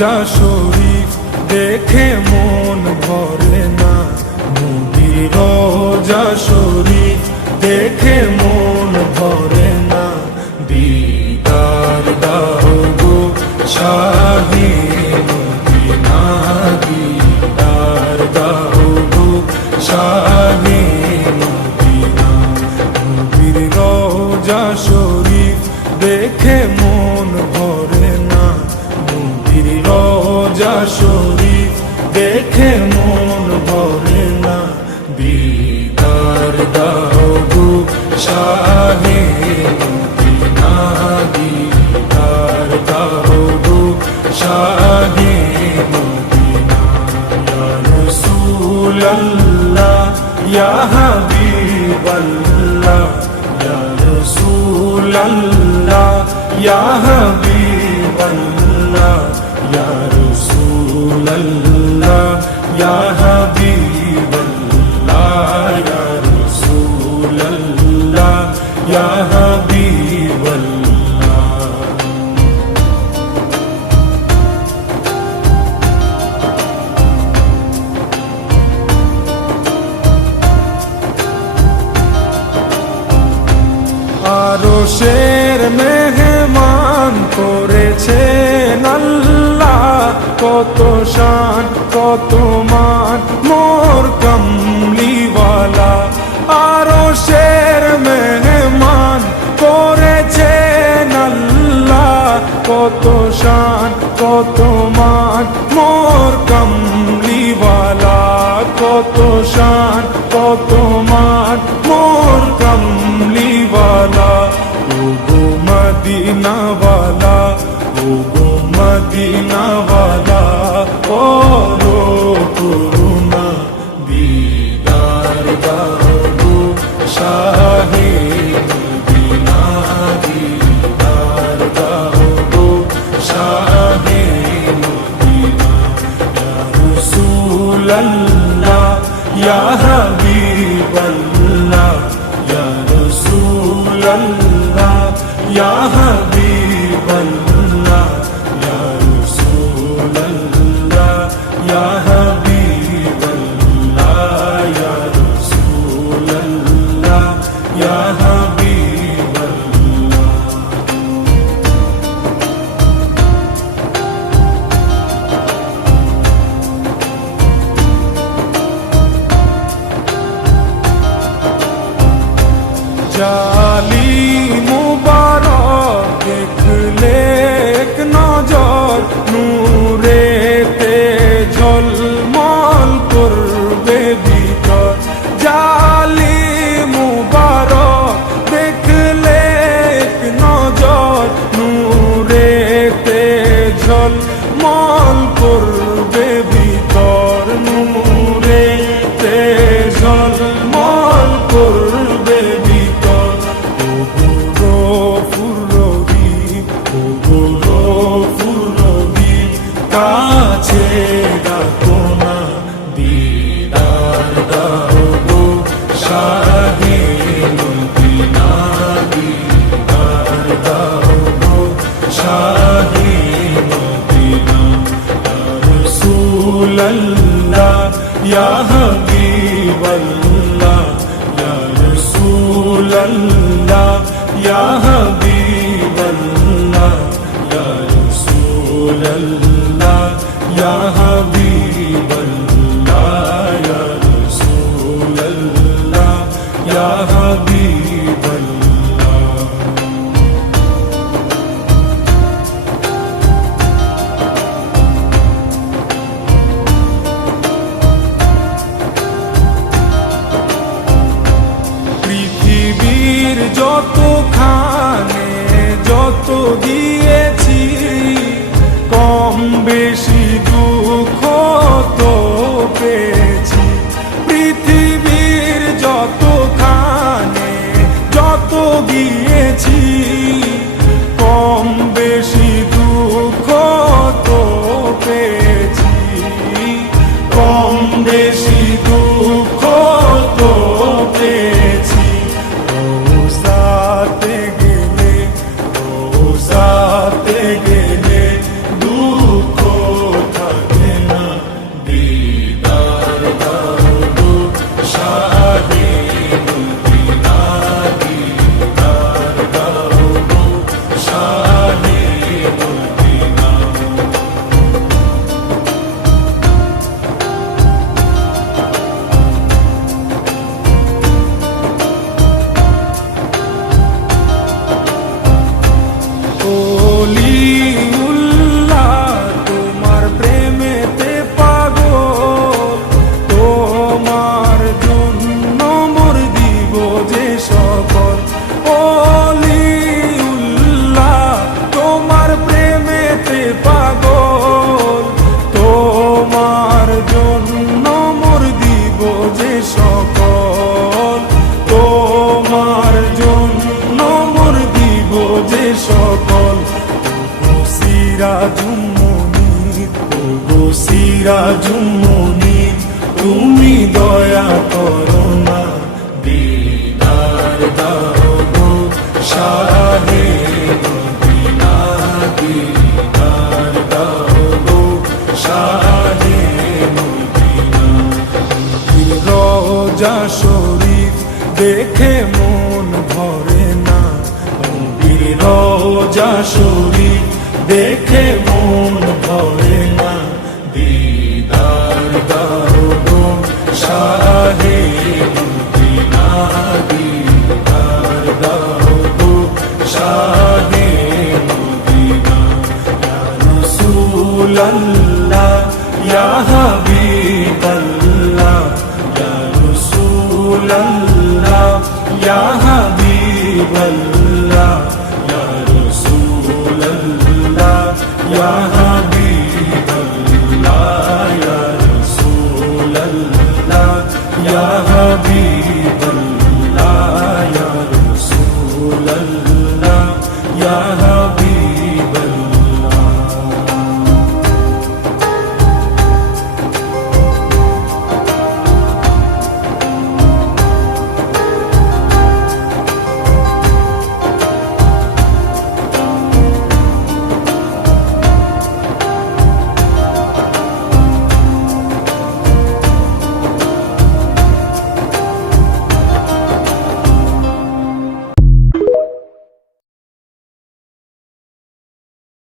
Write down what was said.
রোজা শরীফ দেখে মন ভরে না, নবীর রোজা শরীফ দেখে মন ভরে না। দিদার দাও গো শাহে মদিনা, দিদার দাও গো শাহে মদিনা। নবীর রোজা শরীফ দেখে মন ভরে না, নবীর রোজা শরীফ দেখে মন ভরে না। দিদার দাও গো শাহে মদিনা, দিদার দাও গো শাহে মদিনা। ইয়া রাসূলুল্লাহ ইয়া হাবিবাল্লাহ, ইয়া রাসূলুল্লাহ ইয়া হাবিবাল্লাহ, ইয়া রাসূলুল্লাহ ইয়া হাবিবাল্লাহ, ইয়া রাসূলুল্লাহ ইয়া হাবিবাল্লাহ। আরশের মেহমান করেছেন আল্লাহ, কত শান কত মান মোর কমলিওয়ালা। আরশের মেহমান করেছেন আল্লাহ, কত শান কত মান মোর কমলিওয়ালা, কত শান কত মান মোর কমলিওয়ালা। ও গো মদিনাওয়ালা, ও গো মদিনাওয়ালা, ও রো করুণা। দিদার দাও গো শাহে মদিনা, দিদার দাও গো শাহে মদিনা। ইয়া রাসূলুল্লাহ ইয়া হাবিবাল্লাহ, ইয়া রাসূলুল্লাহ ইয়া হাবিবাল্লাহ, ইয়া রাসূলুল্লাহ ইয়া হাবিবাল্লাহ, ইয়া রাসূলুল্লাহ ইয়া হাবিবাল্লাহ। জালি মুবারক দেখলে এক নজর, নূরেতে ঝলমল করবে ভিতর। জালি মুবারক দেখলে এক নজর, নূরেতে ঝলমল করবে ভিতর, নূরেতে ঝলমল করবে ভিতর। ও গো ফুরবি, ও গো ফুরবি, কাছে ডাকো না। দিদার দাও গো শাহে মদিনা, দিদার দাও গো শাহে মদিনা। ইয়া রাসূলুল্লাহ ইয়া হাবিবাল্লাহ, ইয়া রাসূলুল্লাহ ইয়া হাবিবাল্লাহ, ইয়া রাসূলুল্লাহ ইয়া হাবিবাল্লাহ, ইয়া রাসূলুল্লাহ ইয়া হাবিবাল্লাহ। পৃথিবীর যতখানে যত দিয়েছি, কম বেশি দুঃখ তো পেয়েছি। পৃথিবীর যতখানে যত দিয়েছি, কম বেশি দুঃখ তো পেয়েছি, কম বেশি দুঃখ তো পেয়েছি। রোজাতে গেলে রোজা রোজা শরীফ দেখে মন ভরে না, দিদার দাও গো শাহে মদিনা, দিদার দাও গো শাহে মদিনা। ইয়া রাসূলাল্লাহ ইয়া হাবিবাল্লাহ, ইয়া রাসূলাল্লাহ ইয়া হাবিবাল্লাহ, ইয়া রাসূলাল্লাহ ইয়া হাবিবাল্লাহ, ইয়া রাসূলাল্লাহ ইয়া হাবিবাল্লাহ, ইয়া রাসূলাল্লাহ ইয়া হাবিবাল্লাহ।